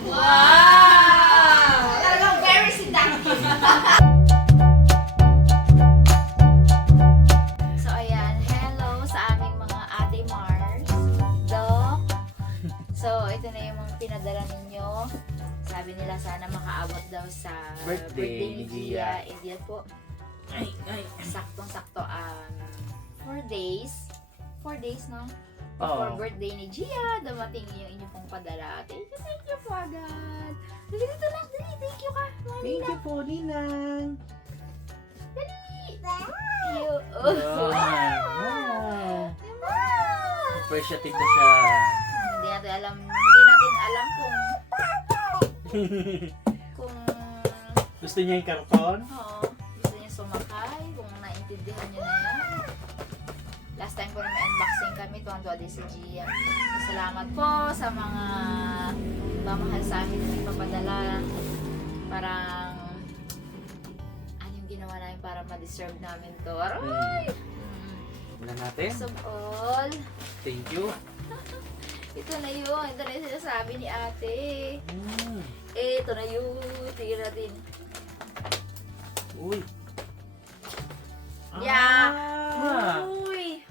Wow! Talagang very seductive. So, ayan. Hello sa aming mga Ate Mars. Doc. So, ito na yung mga pinadala ninyo. Sabi nila sana makaabot daw sa Birthday ni ni Gia. Gia. Yan po. Ay. Saktong-sakto 4 days. 4 days, no? Oo. Before birthday ni Gia, dumating yung inyong pong padala. Thank you po agad. Dali dito lang, dali. Thank you ka. Thank you po, Ninang. Thank you. Wow. Appreciative na siya. Hindi natin alam kung Gusto niya yung karton? oo, gusto niya sumakay, kung naintindihan niyo na yan. Last time po na may unboxing kami, tuwan-tuwa din si Gia. Salamat po sa mga mamahal sa amin na ipapadala. Parang ano yung ginawa namin para ma-deserve namin to. Aray! Wala natin. First of all, Thank you. ito na yun. Ito na yung sinasabi ni ate. Mm. Ito na yun. Tingnan natin. Uy. Yeah. Ah. Uy.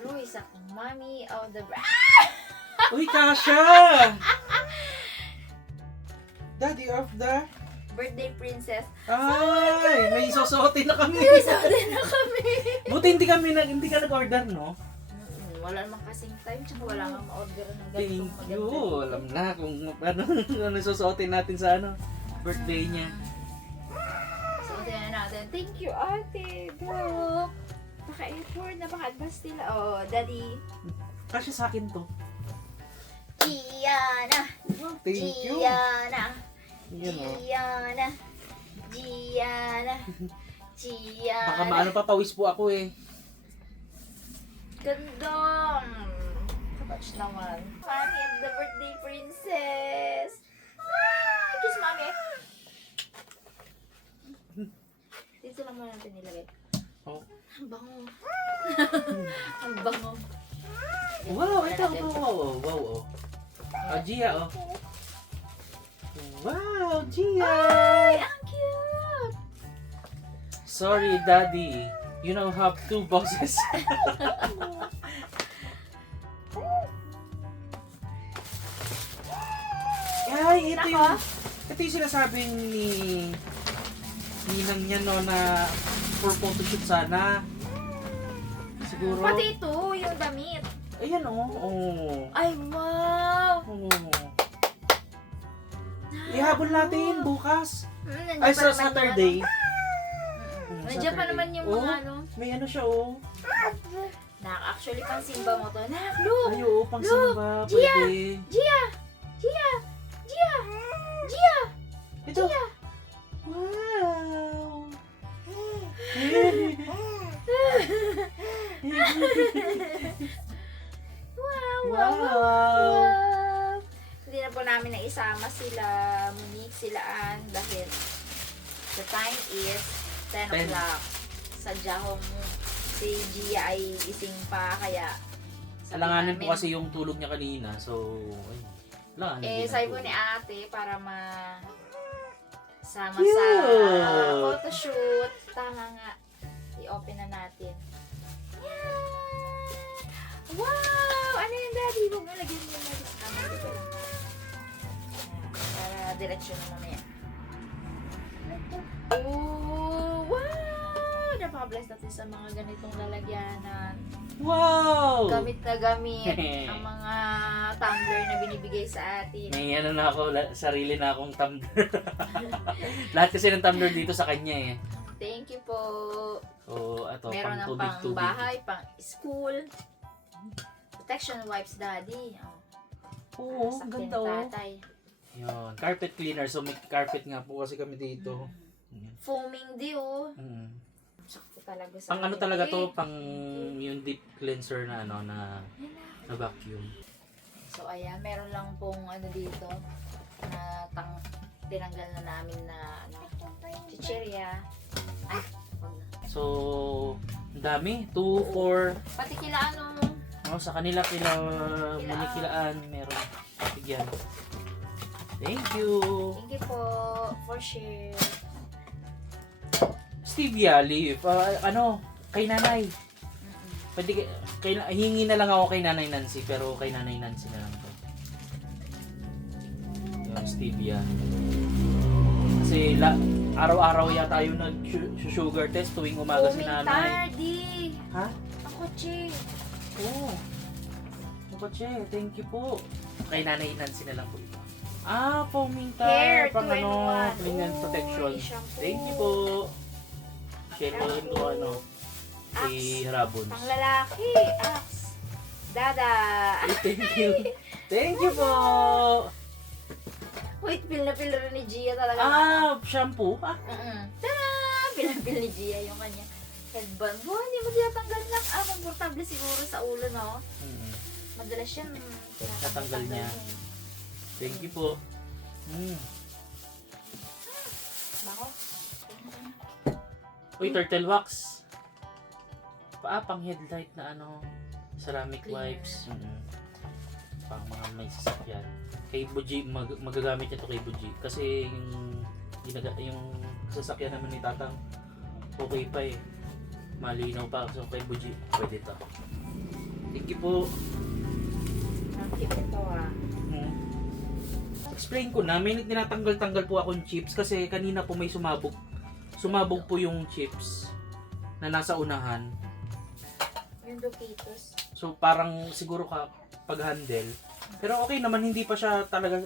Aroy, sa mommy of the Uy, Kasha! Daddy of the... birthday princess. Ay, may susuotin na kami. Sabi na kami. Buti hindi ka nag-order, no? Wala naman kasing time, tsaka wala nga ma-order ng Thank ganitong you. maganda. Alam na kung ano susuotin natin sa birthday niya. So, tingnan natin. Thank you, ate. Bro. Napaka-effort, napaka-advance nila. Oh, daddy. Kasi sa akin to. Gianna. Thank you. Gianna. Yan o. Gianna. Gianna. Gianna. Baka maano pa, pawis po ako eh. Ganda! Kapatch naman. Mommy and the birthday princess! Ah! Kiss mommy! Dito lang muna natin nilagay. Oh. Ang bango. Ang bango. Wow, ito. Wow, oh. Oh, Gia, oh. Wow, Gia! Ay, ang cute! Sorry, Daddy. You now have 2 bosses. Ay, ito yung sinasabi ni Ninang niya no na for photoshoot sana. Siguro. Pati ito, yung damit. Ayan oh. Ay, wow! Ihabol natin bukas. Nandiyan Ay, pa sa naman Saturday. yung nandiyan pa naman yung mga May ano siya oh. Actually, pang simba mo to. Look! Ay, oo, pang simba. Gia! Pwede. Gia! Gia! Gia! Gia! Ito. Gia! Wow! Wow! Wow! Wow! Wow! Hindi na po namin naisama sila Monique, sila Ann, dahil the time is 10 10. o'clock. Sadya kong si Gia ay ising pa, kaya Alanganin po kasi yung tulog niya kanina. So, ay, alanganin din sabi ang po ni tulog. ate para sama Cute! sa photoshoot. Tama nga. I-open na natin. Yan! Wow! Ano yung daddy? Huwag mo lagyan mo na sa camera. Dito lang. Yan. Para direksyon na mamaya. Oh! Wow! Napaka-bless natin sa mga ganitong lalagyanan. Wow! Gamit na gamit ang mga tumbler na binibigay sa atin. May ano na ako, sarili na akong tumbler. Lahat kasi ng tumbler dito sa kanya eh. Thank you po. So, ito, Meron ng pang pang tubig-tubig. bahay, pang school. Protection wipes, daddy. Oo, Sa ang akin ganda oh. tatay. Yun, carpet cleaner. So, may carpet nga po kasi kami dito. Foaming di oh. Mm. Sakto talaga sa Pang ano akin. talaga to, pang yung deep cleanser na ano na vacuum. So ayan, meron lang pong ano dito na tinanggal na namin na chichirya. Ay, wag na. So, ang dami. 2, 4, Pati kila ano, sa kanila Monikilaan, meron. Bigyan. Thank you. Thank you po for share. Stevia leaf. Kay nanay. Pwede hingi na lang ako kay Nanay Nancy, pero kay Nanay Nancy na lang to. Yung stevia. Kasi araw-araw yata yung nag-sugar test tuwing umaga si nanay. Tardy. Ha? Ako, che. Oo. Che, thank you po. Kay Nanay Nancy na lang po ito. Foaming Hair, pang 2-in-1. clean and Uy, protection. shampoo. Thank you po. Share ko rin to si Rabons. Pang lalaki. Axe. Dada. Thank you. Thank you po. Wait, feel na feel rin ni Gia talaga. Shampoo? Tada! Feel na feel ni Gia yung kanya headband. Hindi mo tinatanggal na. Komportable siguro sa ulo, no? Madalas yan. Natanggal niya. Thank you po. Bako. Uy, turtle wax. Pang headlight na ceramic Cleaner. wipes. Pang mga may sasakyan. Kay Buji, magagamit niya to kay Buji. Kasi yung sasakyan naman ni Tatang, okay pa eh. Malinaw pa. So kay Buji, pwede to. Thank you po. Ang cute ito Explain ko na, may tinatanggal-tanggal po akong chips kasi kanina po may sumabog. Sumabog po yung chips na nasa unahan. Yung Doritos. So parang siguro pag-handle. Pero okay naman, hindi pa siya talaga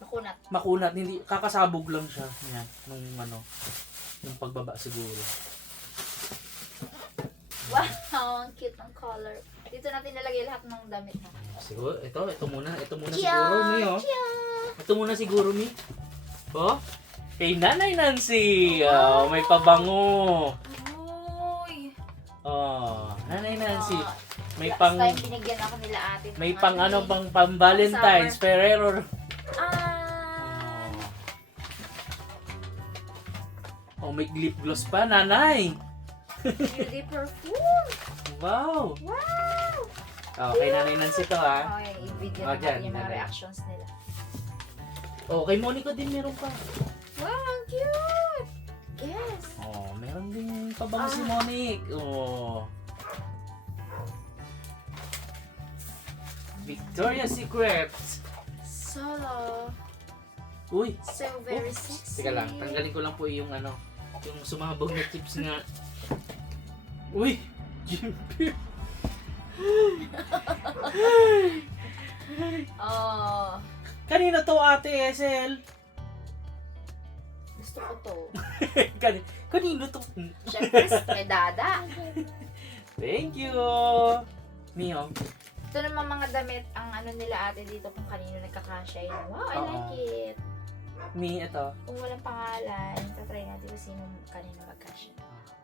Makunat. makunat, hindi kakasabog lang siya yan nung pagbaba siguro. Wow, ang cute ng color. Dito natin nalagay lahat ng damit ha. Siguro ito muna Chia! siguro Mi. Chia! Ito muna siguro Mi. Kay Nanay Nancy. May pabango. Uy! Nanay Nancy. May Last pang time binigyan ako nila ate. ng may pang eh. pang Valentine's Ferrero. May lip gloss pa, nanay. Beauty perfume. Wow. Wow! Kay Nanay Nancy to ha. Okay, i-video Oh, natin dyan, yung mga nanay. reactions nila. Kay Monica din meron pa. Wow, ang cute! Yes! Meron din pabango si Monique. Victoria's Secret. Solo. Uy, So very sexy. teka lang, tanggalin ko lang po yung yung sumabog na chips nga. Uy, Jimmy. Oh, Kanina to ate SL. gusto ko to. Kanino to? Siyempre, kay Dada. Thank you. Mio. Ito naman mga damit, ang nila ate dito kung kanino nagkakasya yun. Wow, I like it. Mi, ito. Kung walang pangalan, tatry natin kung sino kanino magkasya.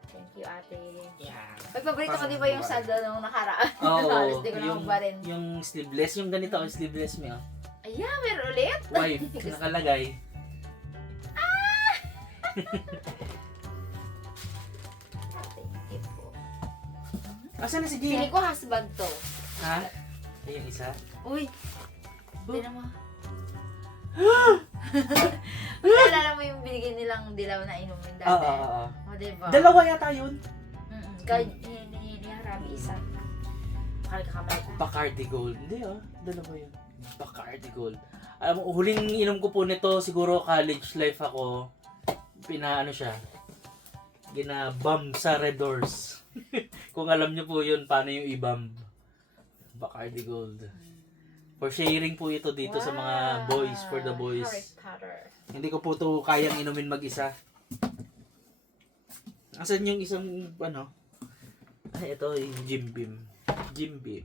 Thank you, ate. Yan. Pagpaborito ko di ba yung saldo nung nakaraan? Oo, Halos di ko na mabarin. yung sleeveless, yung ganito, sleeveless Mio. Ayan, meron ulit. Wife, nakalagay. Thank you po. Asan na si Pili Gia? ko husband to. Ha? Ay, yung isa? Uy! Hindi naman. Uy, naalala mo yung binigyan nilang dilaw na inumin dati? Oo. O, diba? Dalawa yata yun. Kahit ni Harami isa. Bakal kakamali ka. Bacardi Gold. Hindi dalawa yun. Bacardi Gold. Alam mo, huling inom ko po nito, siguro college life ako. Siya. Ginabam sa Red Doors. Kung alam niyo po yun, paano yung ibam. Bacardi Gold. For sharing po ito dito sa mga boys, for the boys. Harry Potter. Hindi ko po ito kayang inumin mag-isa. Asan yung isang, Ay, ito yung Jim Beam. Jim Beam.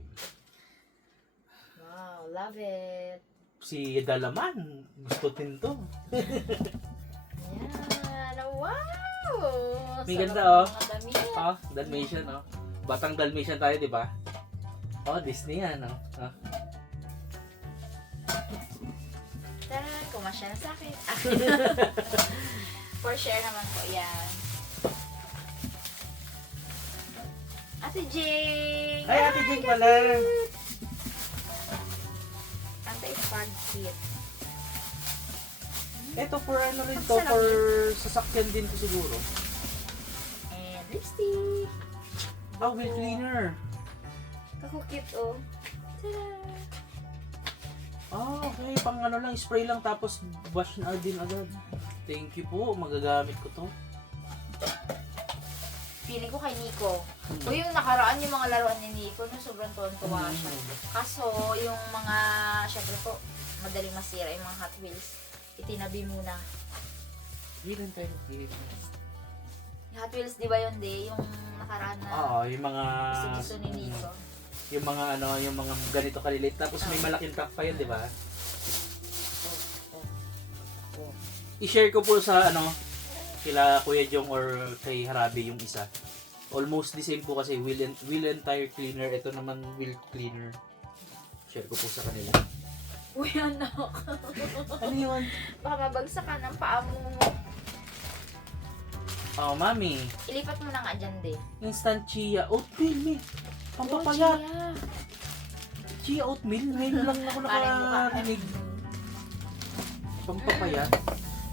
Wow, love it. Si Dalaman, gusto din to. Ayan, wow! May Sarap ganda, ng mga damit. Dalmatian, Batang Dalmatian tayo, di ba? Disney yan, Tara, kumasya na sa akin. For share naman po, yan. Ate Jing! Ay, Ate Jing pala. Ate, pag kit. Ito for ano rin to, Ang sarap for sasakyan din to siguro. And lipstick. Ah, wheel cleaner. Kakukit, oh. Tada! Ah, okay. Pang ano lang, spray lang tapos wash na din agad. Thank you po. Magagamit ko to. Feeling ko kay Nico. O yung nakaraan yung mga laruan ni Nico, no, sobrang tuwan-tuwa siya. Kaso, yung mga, syempre po, madaling masira yung mga Hot Wheels. Itinabi muna. Ilan tayo nagpili? Yung Hot Wheels, di ba yun, di? Yung nakaraan na Oo, yung mga... gusto ni Nico. Yung mga ano, yung mga ganito kalilit. Tapos may malaking truck pa yun, di ba? I-share ko po sa ano, kila Kuya Jong or kay Harabi yung isa. Almost the same po kasi wheel and tire cleaner. Ito naman wheel cleaner. Share ko po sa kanila. Uy, anak. Ano yun? Baka mabagsak ka ng paa mo. Oh, mami. Ilipat mo na nga dyan, di. Instant chia. Oatmeal, me. Pampapayat. Oh, Chia oatmeal. Ngayon lang ako nakarinig. Pampapayat.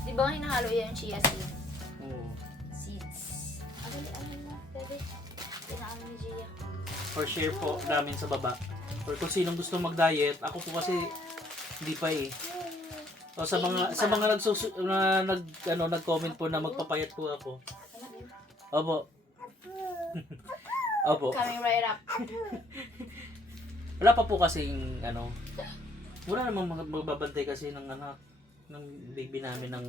Di ba hinahalo yan yung chia seeds? Oo. Seeds. Ano na, bebe? Pinaano ni Gia. For share po namin sa baba. Or kung sinong gusto mag-diet. Ako po kasi hindi pa eh. O sa mga nag-comment po na magpapayat po ako. Opo. Opo. Coming right up. Wala pa po kasing ano. Wala namang magbabantay kasi ng anak ng baby namin ng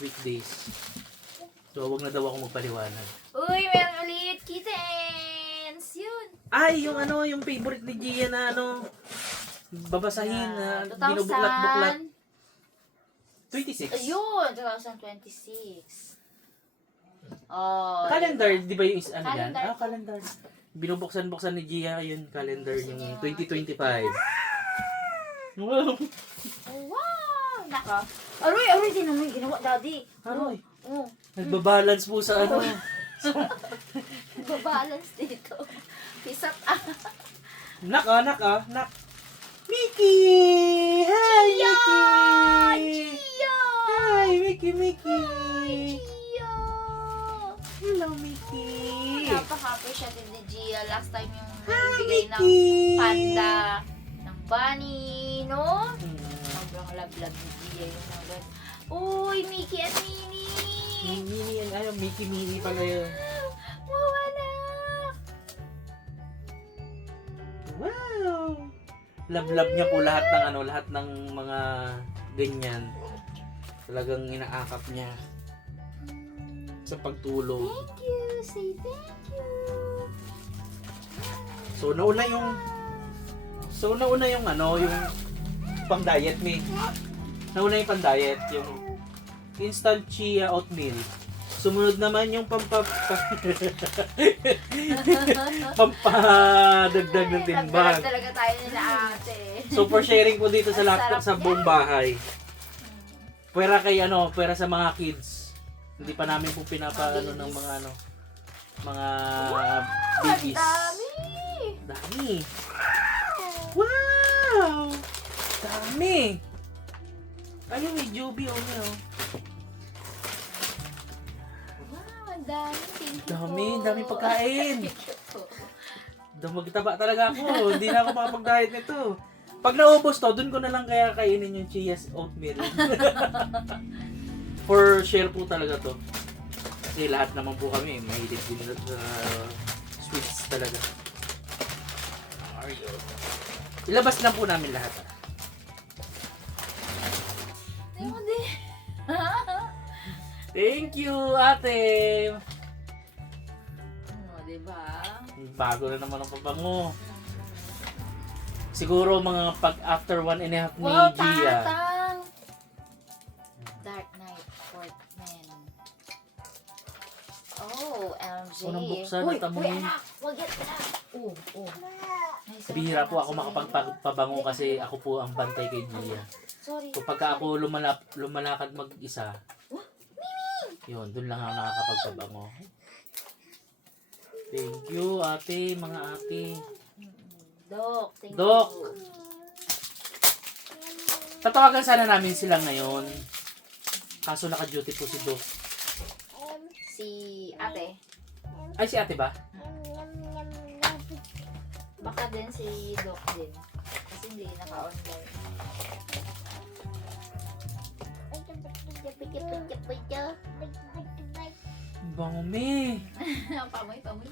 weekdays. So wag na daw ako magpaliwanag. Uy, meron ulit kittens! Yun! Ay, yung ano, yung favorite ni Gia na ano, babasahin na 2000. binubuklat-buklat. 26. Ayun! 2026. Oh, Calendar, di ba yung ano yan? Calendar. Ah, calendar. Binubuksan-buksan ni Gia yun, calendar Gusto yung niya. 2025. Wow! wow! Naka. Aroy, din naman yung ginawa, daddy. Aroy. Oh. Nagbabalance po sa ano. Babalance dito. Pisat Nak. Mickey! Hi, Mickey! Gia! Hi, Mickey! Gia! Hello, Mickey! Napaka-happy siya din ni Gia. Last time yung Hi, nagbigay ng Mickey! panda, ng bunny, no? Hmm. Sobrang love ni Gia yung mga ganun. Uy, Mickey at Minnie! Minnie, Mickey, Minnie pala yun. Wow, anak! Wow! Love niya po lahat ng ano, lahat ng mga ganyan. Talagang inaakap niya sa pagtulog. Thank you! Say thank you! So nauna yung ano, yung pang diet me. Nauna yung pang diet, yung instant chia oatmeal. Sumunod naman yung pampadagdag ng timbang. Talaga tayo nila ate. So for sharing po dito sa Ang lahat sarap sa buong bahay. Pwera sa mga kids. Hindi pa namin po pinapa Mga ano ng babies. mga ano mga Ang babies. dami! Dami. Wow! Dami. Ayun, may Joby oh. Wow, ang dami. Thank you Dami po. pagkain. Thank you po. Magtaba talaga ako. Hindi na ako makapag-diet nito. Pag naubos to, dun ko na lang kaya kainin yung chia oatmeal. For share po talaga to. Kasi lahat naman po kami, mahilig din sa sweets talaga. Mario. Ilabas lang po namin lahat. Tingnan mo din. Thank you, ate! Ano, diba? Bago na naman ang pabango. Siguro mga pag after 1.5 ni Wow, Gia. tatang! Dark Knight, Fourth Man. Oh, MJ. Unang buksan Uy, at amoy. anak! Wag yan, anak! Oh. Nice. Bihira po ako makapagpabango kasi ako po ang bantay kay Gia. Sorry. Kapag ako lumalakad mag-isa, yun, dun lang ako nakakapagpabango. Thank you, ate, mga ate. Dok, thank Dok. you. Tatawagan sana namin sila ngayon. Kaso naka-duty po si Doc. Si ate. Ay, si ate ba? Baka din si Doc din. Kasi hindi naka-online. Bango, me. Pamoy. Bango,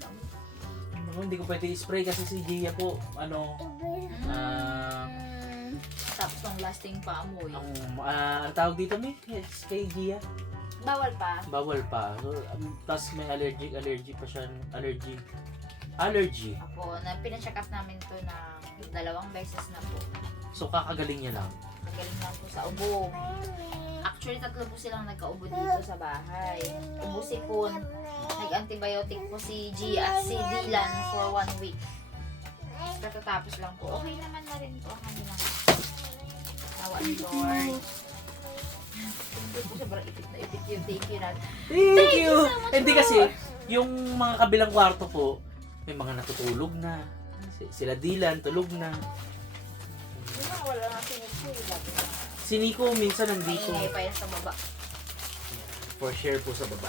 hindi ko pwede i-spray kasi si Gia po, ano, Tapos ng lasting pa amoy. ang tawag dito, me? Yes, kay Gia. Bawal pa. Bawal pa. So, tas may allergy pa siya. Allergy. Ako, pina-check up namin to ng 2 beses na po. So, kakagaling niya lang. Magaling lang po sa ubo. Actually, 3 po silang nagka-ubo dito sa bahay. Ubo sipon. Nag-antibiotic po si G at si Dylan for 1 week. Katatapos lang po. Okay naman na rin po ang kanilang awa ni Lord. Hindi po sobrang ipit na ipit yung thank you natin. Thank you! so much, Hindi Lord. kasi, yung mga kabilang kwarto po, may mga natutulog na. Sila Dylan, tulog na. Di ba wala na sinipsyo? Si Nico minsan nandito. Maingay pa yan sa baba. For share po sa baba.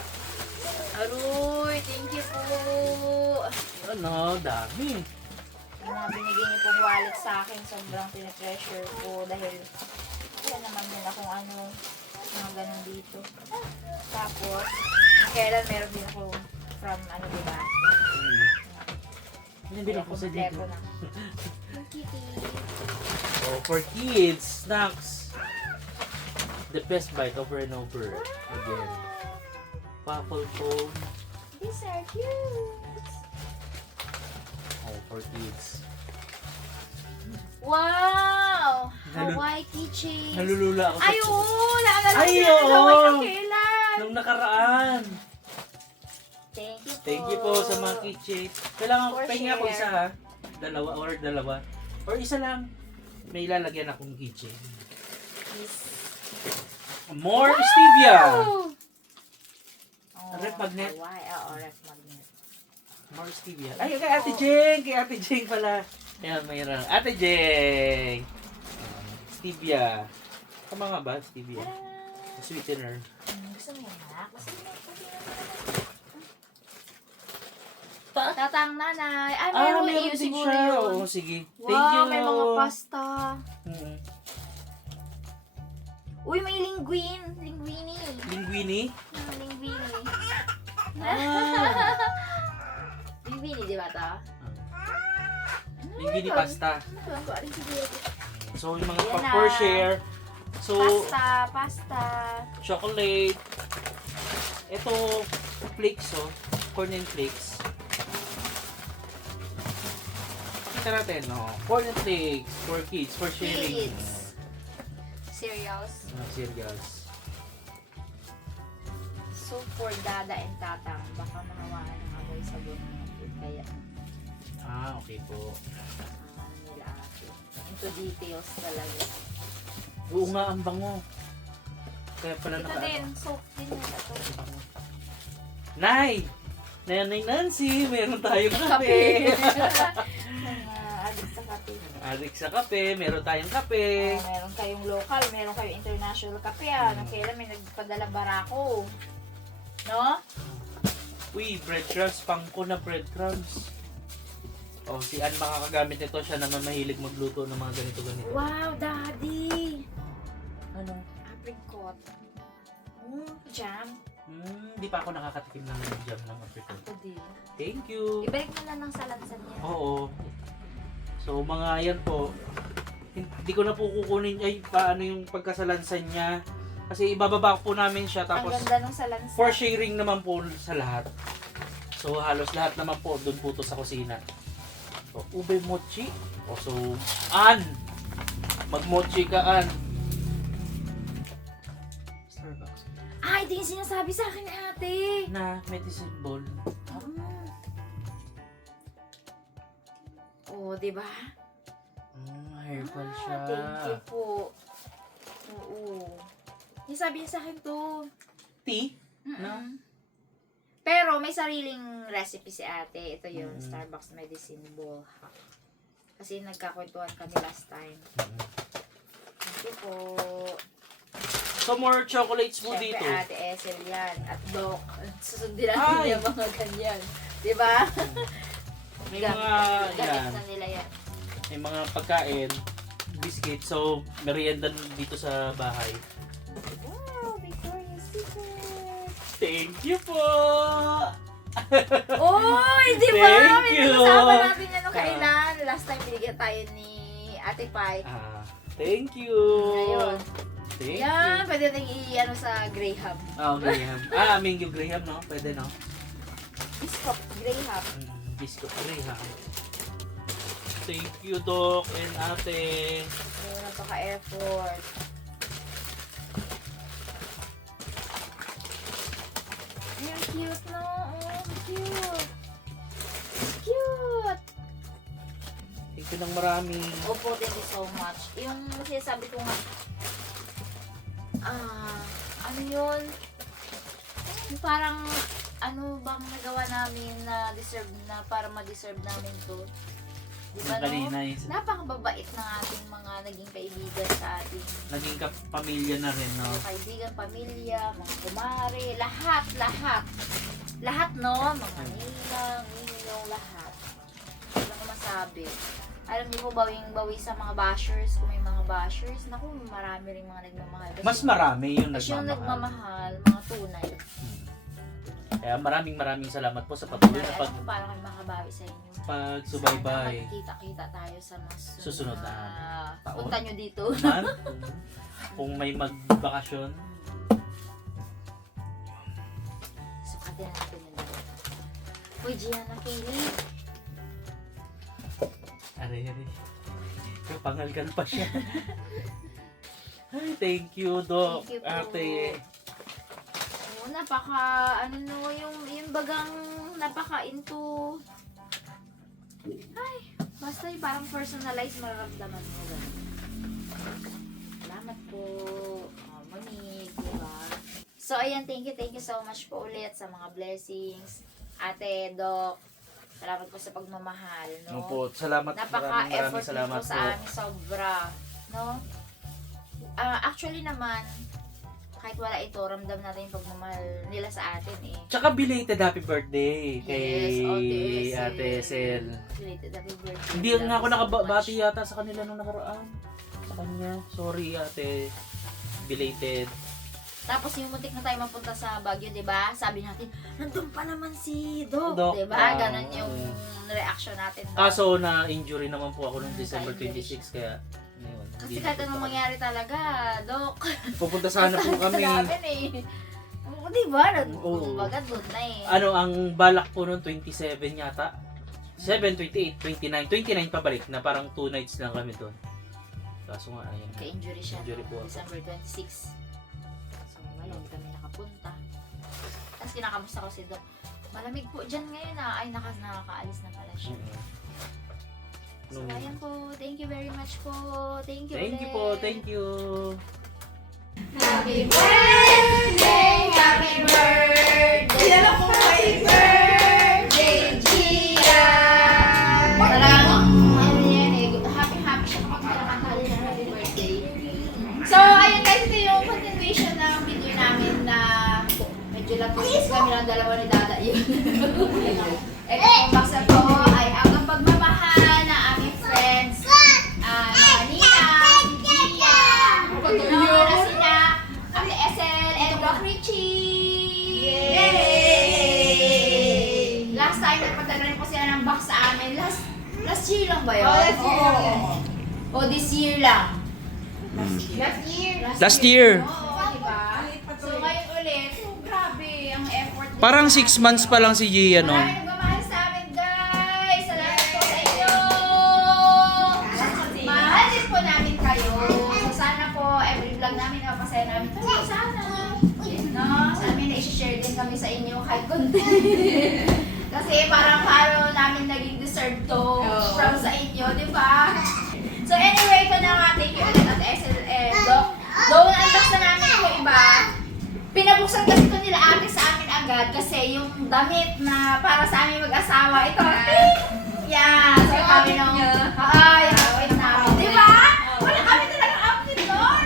Aroy, thank you po. Ano, dami. Yung mga binigay niyo pong wallet sa akin, sobrang tinatreasure ko dahil wala naman nila kung ano, mga ganun dito. Tapos, kailan meron din ako from ano diba? Yan din ako sa dito. Kompleto na. Yung kitty. Oh, for kids, snacks. The best bite over and over again. Waffle foam. These are cute. Oh, for kids. Wow! Hawaii keychains. Nalulula ako sa Ay, oo! Naalala ko Ay, sila ng oo. Hawaii ng kailan. nung nakaraan. Thank you po. Thank you po sa mga keychains. Kailangan For pahinga ko share. isa ha. Dalawa. Or isa lang. May lalagyan akong keychain. Yes. More stevia. Oh, Ref magnet. Hawaii. Oo, ref magnet. More stevia. Ay, kay Ate Jeng. Kay Ate Jeng pala. Ayan, mayroon. Ate Jeng. Stevia. Tama nga ba, stevia? Sweetener. Gusto mo yan, ha? Gusto mo yan? Tatang nanay. Ay, meron iyo din siguro siya. yun. Oo, sige. Wow, Thank you. may mga pasta. Mm. Uy, may linguine. Linguini. Linguini? Linguini. Ah. Linguini, di ba ito? Linguini pasta. Ano ko? Aling siguro. So, yung mga Yan na. for share. So, Pasta. chocolate. Ito, flakes, oh. Corn and flakes. Pakita natin, no? Corn and flakes for kids, for sharing. Kids. Cereals. Mga cereals. So, for Dada and Tatang, baka mahawaan ng amoy sabon ng food. Kaya, Okay po. nila ate. Into details talaga. Oo nga, ang bango. Kaya pala Ito din, soap din yun. Ito. Nay! Nanay Nancy, meron tayong kape. Mga adik sa kape. Adik sa kape, meron tayong kape. Meron kayong local, meron kayong international kape. Nung kailan may nagpadala barako. No? Uy, breadcrumbs, pangko na breadcrumbs. Oh, si Ann makakagamit nito. Siya naman mahilig magluto ng mga ganito-ganito. Wow, Daddy! Ano? Apricot. Jam. Hindi pa ako nakakatikim ng jam ng apricot. Ako din. Thank you. Ibalik mo na ng salansan niya. Oo. So, mga yan po. Hindi ko na po kukunin ay paano yung pagkasalansan niya. Kasi ibababa po namin siya. Ang Tapos, ganda ng salansan. for sharing naman po sa lahat. So, halos lahat naman po doon po to sa kusina. So, ube mochi. O, so, Ann! Mag-mochi ka, Ann. Starbucks. Ay, ito yung sinasabi sa akin ni ate. Na medicine ball. Oo, diba? Herbal siya. Thank you po. Oo. Yung sabi niya sa akin to. Tea? Mm-mm. No? Pero may sariling recipe si ate. Ito yung Starbucks medicine ball hack. Kasi nagkakwentuhan kami last time. you po. So more chocolates po Siyempre, dito. Ate Esel yan. At Doc. Susundin natin yung mga ganyan. Diba? May mga, Gamit yan, na nila yan. may mga pagkain, biscuit. So, merienda dito sa bahay. Wow, Victoria's Secret. Thank you po! Oy, di ba? Thank May you. kasama natin ano kailan. Last time binigyan tayo ni Ate Pai. Thank you! Ngayon. Thank Yan, you! pwede natin i-ano sa Graham. Graham. Mango Graham, no? Pwede, no? Biscuit Graham. Biscuit Graham. Thank you, Doc and Ate. So, napaka-effort. Ang cute, no? Oh, cute. Cute. Thank you ng marami. Opo, thank you so much. Yung sinasabi ko nga, ano yun? Yung parang, ano bang nagawa namin na deserve na, para ma-deserve namin to? Di ba, no? Kanina yung Napakababait ng ating mga naging kaibigan sa ating naging pamilya na rin, no? mga kaibigan, pamilya, mga kumare, lahat. Lahat, no? Mga nilang, lahat. Wala ko masabi. Alam niyo po, bawing-bawi sa mga bashers, kung may mga bashers, naku, marami rin mga nagmamahal. Kasi Mas marami yung kasi yung nagmamahal. nagmamahal, mga tunay. Kaya maraming salamat po sa patuloy na Alam ko, para kami makabawi sa inyo. pagsubaybay. Sana magkita-kita tayo sa mas Susunod na taon. punta nyo dito. Man, kung may magbakasyon. Sukatin natin yung dalawa. Uy, Gianna, Kaylee. Aray. Kapangalkan pa siya. Ay, thank you, Doc. Thank you po. Ate. Oo, yung bagang napaka into. Ay, basta yung parang personalized mararamdaman mo. Ganun. Salamat po, Monique, diba? So, ayan, thank you so much po ulit sa mga blessings. Ate, Doc, salamat po sa pagmamahal, no? No po, salamat. Napaka-effort salamat po sa amin, sobra, no? Actually naman, kahit wala ito, ramdam natin yung pagmamahal nila sa atin eh. Tsaka belated happy birthday kay Yes, Ate Sel. Belated happy birthday. Hindi nga ako nakabati yata sa kanila nung nakaraan. Sa kanya. Sorry, Ate. Belated. Tapos yung muntik na tayo mapunta sa Baguio, di ba? Sabi natin, nandun pa naman si Doc, Doc, di ba? Ganon yung reaction natin. Kaso na-injury naman po ako noong December Na-injury 26 kaya ngayon. Kasi kahit anong mangyari talaga, Doc. Pupunta sana po kami. namin eh. Oo, di ba? Oo. Kumbaga doon na eh. Ano, ang balak po noong 27 yata. 7, 28, 29. 29 pabalik na parang 2 nights lang kami doon. Kaso nga, ayun. Ka-injury siya Injury no? po. December 26. So, ngayon kami nakapunta. Tapos kinakamusta ko si Doc. Malamig po dyan ngayon Ay, nakakaalis na pala siya. So, ayan po. Thank you very much po. Thank you Thank you ulit. po, thank you. Happy birthday! Happy birthday! Happy birthday, Gia! Talagang, ano yan eh, happy siya kapag kinakantali ng happy birthday. So, ayun guys, ito yung continuation ng video namin na medyo lang kami ng dalawa ni Dada yun. Ito yung box na to ay ang pagmamahal ng aming friends. Mga Nina, si Gia, pagtulungan na sila, Ate Esel, and Doc Richie! Yay! Last time, nagpagdala po sila ng box sa amin. Last year lang ba yun? Last year lang yan. O this year lang? Last year. Oo, diba? So ngayon ulit, so grabe ang effort. Parang 6 months pa lang si Gia nun. Maraming nagmamahal sa amin, guys! Salamat po sa inyo! Mahal din po namin kayo. So sana po, every vlog namin, napasaya namin. Pero sana, no? Sa amin, na-share din kami sa inyo kahit konti. Kasi parang paano namin naging deserve to from sa inyo, di ba? So anyway, ito na nga, thank you ulit at SLM, Doc. Though na-unbox na namin yung iba, pinabuksan kasi ito nila ate sa amin agad kasi yung damit na para sa aming mag-asawa, ito, yan! So kami nung, yung outfit namin, di ba? Wala kami talagang outfit doon!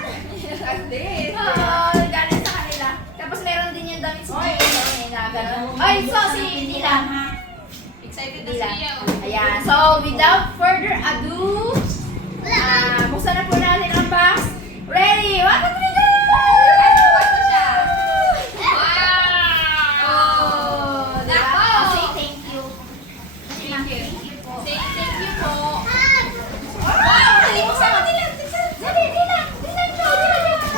Ay, so si Dilan. Excited na Dilan. siya. Ayan. So, without further ado, buksan na po natin ang box. Ready? 1, 2, 3, go! Basta siya. Wow! Oh, diba? Nako! Say thank you. Thank you. Thank you po. Say thank you po. Wow! Dali mo sa Dilan. Dali, Dilan. Dilan ko.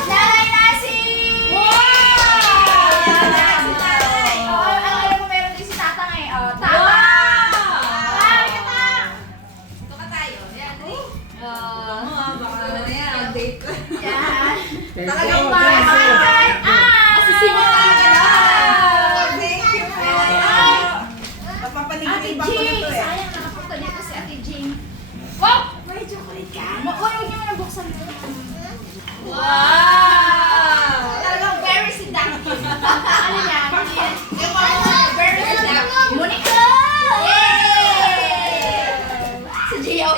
Nanay Nasi! Wow! Nanay Si Nanay. Oh, alam mo, meron din si Tatang eh. Oh, Tatang! Wow! Ay, Tatang! Ito ka tayo. Yan. Baka na yan. Date ko. Yan. Talagang Oh parang my God! Masisimulan talaga na. Thank you po. Ay! Ate Napapanigin pa ko Jing! nito eh. Sayang, nakapunta dito si Ate Jing. Wow! May chocolate ka? Huwag niyo mo nang buksan mo. Wow! Talagang very seductive. Ano yan? Ano yan? Yung mga very seductive. Monica! Yay! Si Gio.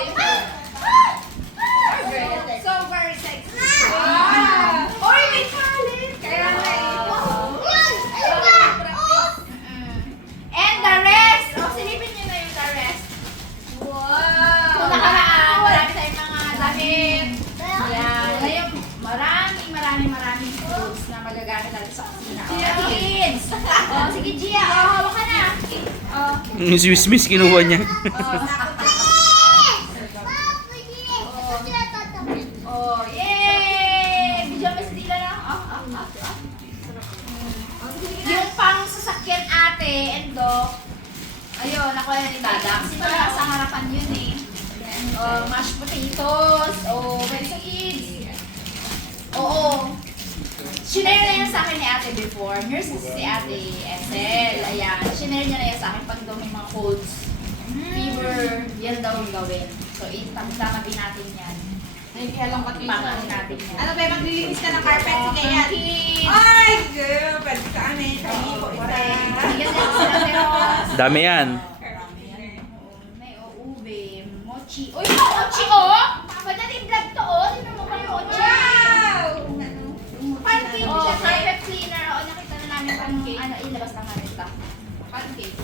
So very sexy. Wow! Oy, may talent! Kaya nga eh. And the rest! O, silipin nyo na yung the rest. Wow! Kung nakaraan, marami tayong mga damit. Ayan. Ngayon, maraming foods na magagamit natin sa kusina. Oh, kids! Oh, sige, Gia. Oh, hawak ka na. Oh, Yung si Miss kinuha niya. oh, yay! Bigyan mo si Dila na. Yung pang sasakyan ate and dog. Ayun, ako yan ni Dadang. Kasi wala sa harapan yun eh. Mashed potatoes. Oh, well, sa kids. Oo. Shinare na yan sa akin ni ate before. Nurse kasi si ate Esel. Ayan. Shinare niya na yan sa akin pag daw may mga colds. Fever. Yan daw ang gawin. So, itatabi natin yan. Ay, kaya lang pati Pangalan natin yan. Ano ba, maglilinis ka ng carpet? Sige yan. Kids. Ay, girl. Pwede ka amin. Kami po isa. Bigyan natin sila pero Dami yan. may ube, mochi. Uy, may mochi oh! Madaling vlog to oh. Tingnan mo kayo, mochi. Wow! Pancake siya. Carpet cleaner. Oo, nakita na namin pancake. Ano, ilabas lang namin ito. Pancake.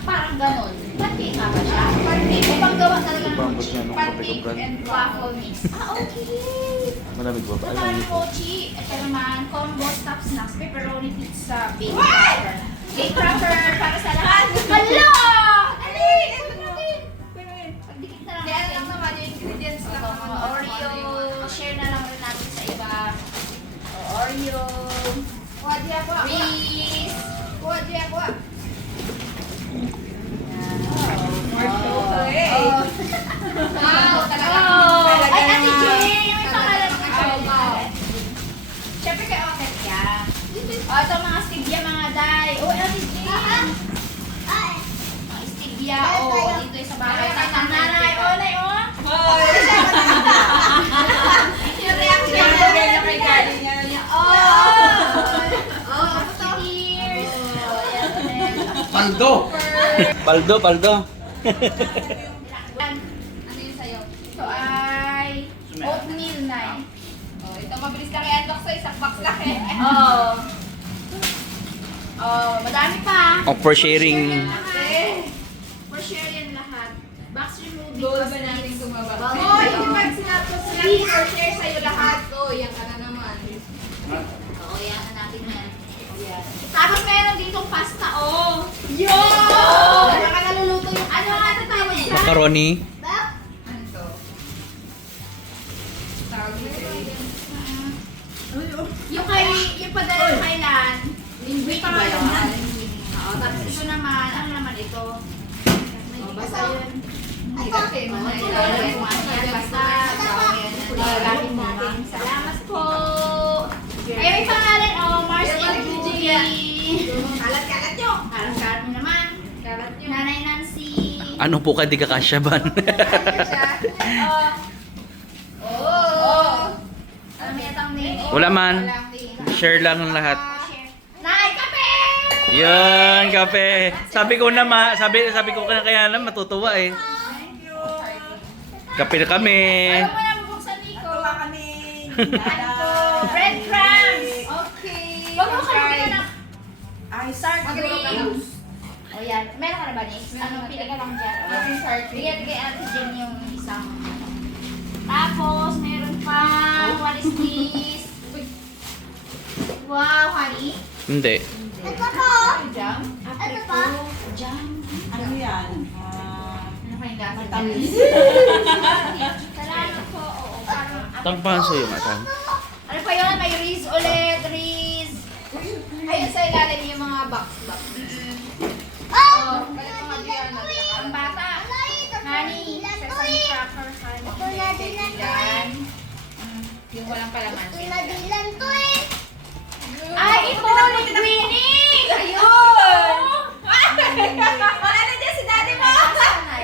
Parang ganon. Pancake nga ba siya? Pancake. O panggawa talaga ng mochi. Pancake and Waffle mix. Okay. Malamig ba? Ito naman mochi. Ito naman, combo stuffed snacks, pepperoni pizza, bake wrapper. Bake wrapper para sa lahat. Hala! Alin! Ito natin. Pagdikit na lang Kaya natin. lang naman yung ingredients lang. Ito, mga Oreo. Share na lang rin natin sa iba. Oreo. Kuha di ako. Reese. Kuha di ako. Oh. eh. Oh. Wow, talagang Oh. talagang Ay, Ate Jing! May talagang pangalan mo siya. wow. Siyempre kay Otet yan. O, ito mga stevia, mga day. Oh, Ate Jing! Mga stevia, oh, dito yung sa bahay. Tatang nanay, oh, nay, oh. Yung reaction niya na kay Carly niya. Oh, tears. Oh, yan, yan. Paldo! Paldo. Yan. Ano yung sayo? Ito ay oatmeal na Oh, ito mabilis lang i-unlock sa isang box lang eh. Oh. Oh, madami pa. For sharing. For share yan lahat. Box removing. Goal ba natin tumaba? Well, Oh, ito. yung pag sinabi for share sa'yo lahat. Oh, yan ka na naman. Oo, yan na natin yan. Yan. Tapos meron ditong pasta, oh. Yo! Oh, baka naluluto yung ano nga ito tawag siya? Macaroni. Ano to? Tawag dito eh. Yung kay, yung padala ng kailan. Linguine ba yun? Oo, tapos ito naman, ano naman ito? Oh, basta yun. Ay, kape mo na. Basta, gagamit natin. Salamat po. Ay, may pangalan, oh, Mars and Julia. Kalat-kalat nyo. Karat mo naman. Kalat nyo. Nanay Nancy. Ano po ka di kakasyaban? Oh. Ano may atang name? Wala man. Walang name. Share lang ng lahat. Nay, kape! Yan, kape. Sabi ko ko kaya na matutuwa eh. Thank you. Kape na kami. Ano mo na bubuksan, Nico? Tuwa kami. Ano? Breadcrumbs! Okay. Huwag mo kalugin na. Ay, Sour cream. O yan. Meron ka na ba, Nick? Ano, pili ka lang dyan. Bigyan kay Ate Jen yung isang. Tapos, meron pa. What is this? Wow, honey. Hindi. Jam? Ano pa? Jam? Ano yan? Ano pa yung lasa? Matamis. Salamat po. Oo, parang... Tangpaso yung atang. Ano pa yun? May Riz ulit. Riz. Ayun sa ilalim yung mga box. Oh, ang bata. Honey, sesame crackers, honey. Yan. Yung walang kalamansi. Ay, ito! Linguini! Ayun! Wala na dyan si daddy mo.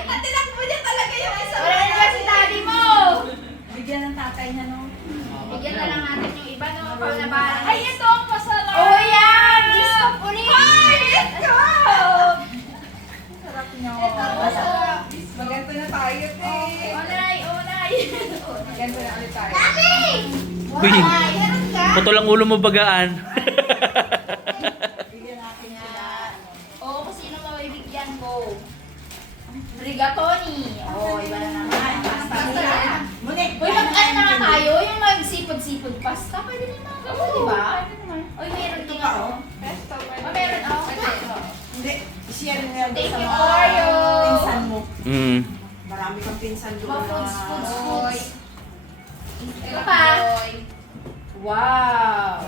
At tinakbo niya talaga yung isa. Wala na ba si daddy mo? Bigyan ng tatay niya, no? Bigyan na lang natin yung iba, no? Paunabaran. Ay, ito ang masarap. Oh, yan! Disco ulit! Let's go! Sarap nyo. Ito ang masarap. Maganda na tayo, te. Onay, onay. Maganda na ulit tayo. Uy, Onay, meron ka? putol ang ulo mo bagaan. Bigyan natin Yan. Oo, kung sino mabibigyan ko. Rigatoni. Oo, iba na naman. Pasta nila. Munik. Uy, mag-ano na nga tayo? Yung mag-sipod-sipod pasta. Pwede naman ako, di ba? Uy, meron din ako. Oh, meron ako. Hindi. I-share mo yan Thank sa you, mga Oreo. pinsan mo. Mm. Marami kang pinsan doon Mga na... foods. Ito pa. Wow.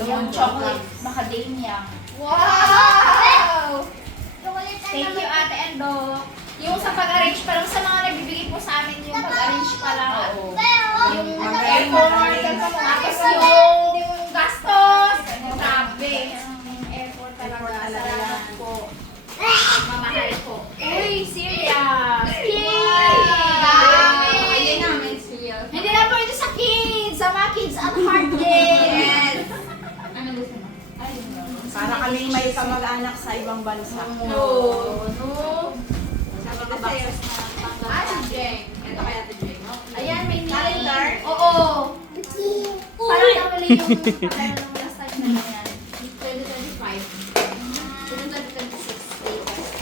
Yung chocolate macadamia. Wow! Thank you, Ate Endo. Yung sa pag-arrange pa lang, sa mga nagbibigay po sa amin yung pag-arrange pa lang. Yung Magaling, airport, magaling. tapos yung gastos. Grabe. Yung airport talaga. Airport talaga Salamat yan. po. Mamahal po. Uy, serious. Hindi namin siya. Hindi lang po ito sa kids. Sa mga kids at heart din. Ano gusto mo? Para kaming may kamag-anak sa ibang bansa. No. Sabi ko sa'yo. Ate Jeng. Ito kay Ate Jeng. Ayan, may Calendar? Oo. Parang nawala yung last time na yan. 2025. 2026 latest.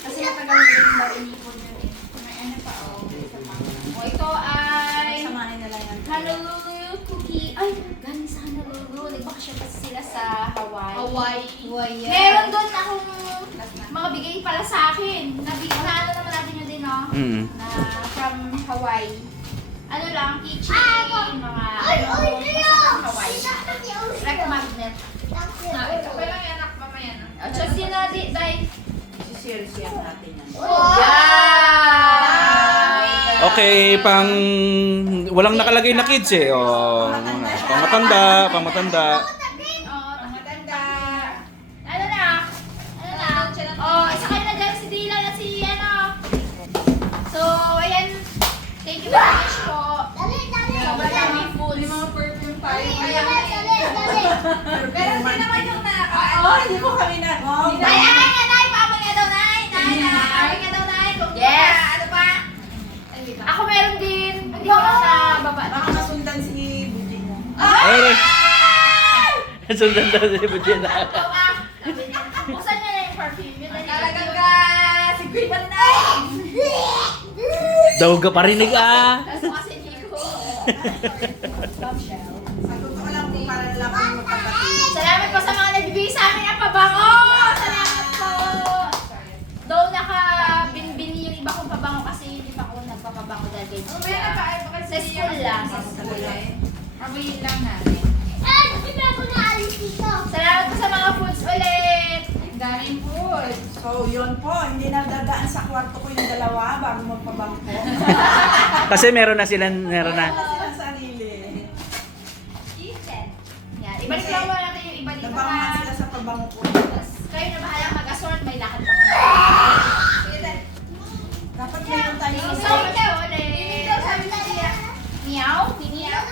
Kasi natagal na rin ba inipon yun eh. May ano pa, oh. Isa pa. Oh, ito ay Samahin na lang yan. Honolulu cookie. Ay, galing sa Honolulu. Nagbakasyon kasi sila sa Hawaii. Hawaii. Meron doon akong mga bigay pala sa akin. Na ano naman natin yun din, no? Mm. Na from Hawaii. Ano lang, keychain, mga basta from Hawaii. Like magnet. Ito pa lang yan, anak. Mamaya na. At just yun na, day. I-share natin yan. Okay, pang walang nakalagay na kids eh. Oh, pang matanda, pang matanda. Matanda. Ano na? Ano na? Oh, isa kayo na dyan si Dylan at si ano. So, ayan. Thank you very much po. Maraming foods. May mga perfume tayo. Kaya, Pero hindi naman yung nakakaano. Oh, hindi mo kami na... Oh, Nay, nay, papa nga daw, nay. Nay, nay, nga daw, nay. Yes. Ano pa? Ako meron din. Hindi ako sa baba. Baka masundan si Buji mo. Ay! Sundan daw si Bujena. Buksan niya na yung perfume. Yun na Talagang ka. Si Queen pa rin ay. Daw ka parinig ah. Kaso kasi Nico. Sa totoo lang po para lang kami magkapatid. Salamat po sa mga nagbibigay sa amin ng pabango. Salamat po. Though naka-binbini yung iba kong pabango kasi hindi pa ako nagpapabango dahil kay May Gia. nagkaay pa kasi Sa school lang. Sa school lang. Abuyin lang natin. Salamat po sa mga foods ulit. Daming food. So, yun po. Hindi na dadaan sa kwarto ko yung dalawa bago magpabangko. Kasi meron na Wala silang sarili. Kitchen. Yan. Ibalik lang muna natin yung iba dito. Nabangan sila sa pabangko. Tapos kayo na bahala mag-assort. May lakad pa kami. Dapat meron tayo Thank you sa so much ulit. Sabi na siya. Meow? Meow?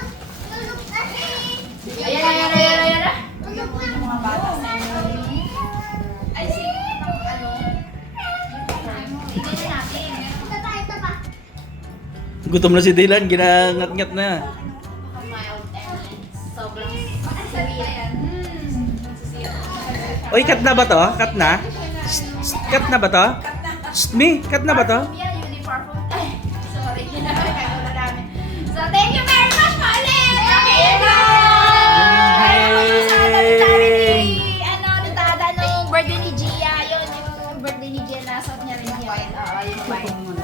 Ayan, ayan, ayan, ayan. yung mga bata sa inyo. Ay, sige. Ano? Ito natin. Gutom na si Dylan, ginangat-ngat na. Napaka-mild and sobrang sweet. Oy, cut na ba to? Cut na? Cut na ba to? Me, cut na ba to? Parfum yan, uniform. Ay, sorry. Kagula namin. So, thank you very much po ulit! Okay, ni Tada nung birthday ni Gia. Yun, yung birthday ni Gia, nasot niya rin yun. Oo, yung white.